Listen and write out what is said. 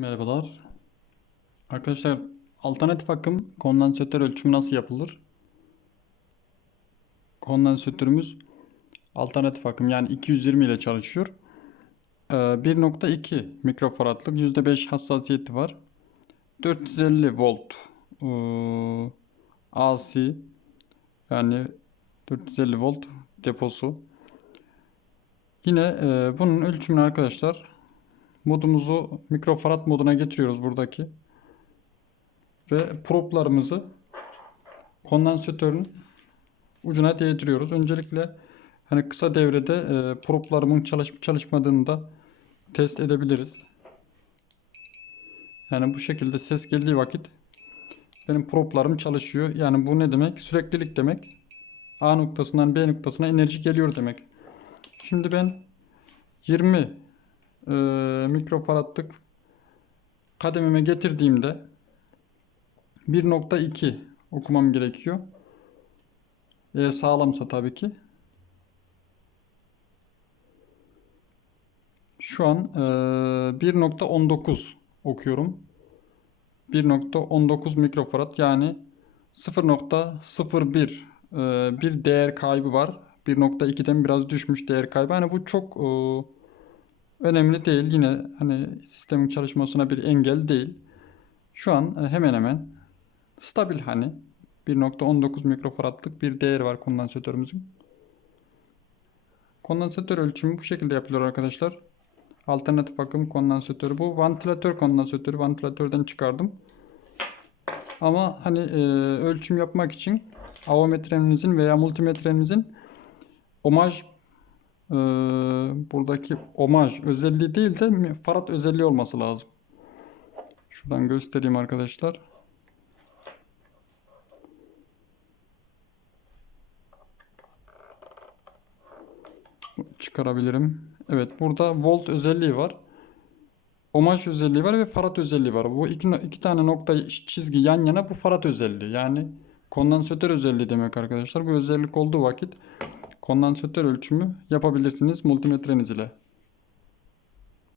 Merhabalar. Arkadaşlar alternatif akım kondansatör ölçümü nasıl yapılır? Kondansatörümüz alternatif akım yani 220 ile çalışıyor. Ee, 1.2 mikrofaradlık %5 hassasiyeti var. 450 volt ee, AC yani 450 volt deposu. Yine e, bunun ölçümünü arkadaşlar modumuzu mikrofarad moduna getiriyoruz buradaki. Ve proplarımızı kondansatörün ucuna değdiriyoruz. Öncelikle hani kısa devrede e, proplarımın çalışıp çalışmadığını da test edebiliriz. Yani bu şekilde ses geldiği vakit benim proplarım çalışıyor. Yani bu ne demek? Süreklilik demek. A noktasından B noktasına enerji geliyor demek. Şimdi ben 20 e, mikrofaradlık kadememe getirdiğimde 1.2 okumam gerekiyor. E, sağlamsa tabii ki. Şu an e, 1.19 okuyorum. 1.19 mikrofarad yani 0.01 e, bir değer kaybı var. 1.2'den biraz düşmüş değer kaybı. Hani bu çok e, önemli değil. Yine hani sistemin çalışmasına bir engel değil. Şu an e, hemen hemen stabil hani 1.19 mikrofaradlık bir değer var kondansatörümüzün. Kondansatör ölçümü bu şekilde yapılıyor arkadaşlar. Alternatif akım kondansatörü bu. Vantilatör kondansatörü vantilatörden çıkardım. Ama hani e, ölçüm yapmak için avometremizin veya multimetremizin omaj e, buradaki omaj özelliği değil de farad özelliği olması lazım. Şuradan göstereyim arkadaşlar. Çıkarabilirim. Evet burada volt özelliği var. Omaj özelliği var ve farad özelliği var. Bu iki, iki tane nokta çizgi yan yana bu farad özelliği. Yani kondansatör özelliği demek arkadaşlar. Bu özellik olduğu vakit kondansatör ölçümü yapabilirsiniz multimetreniz ile.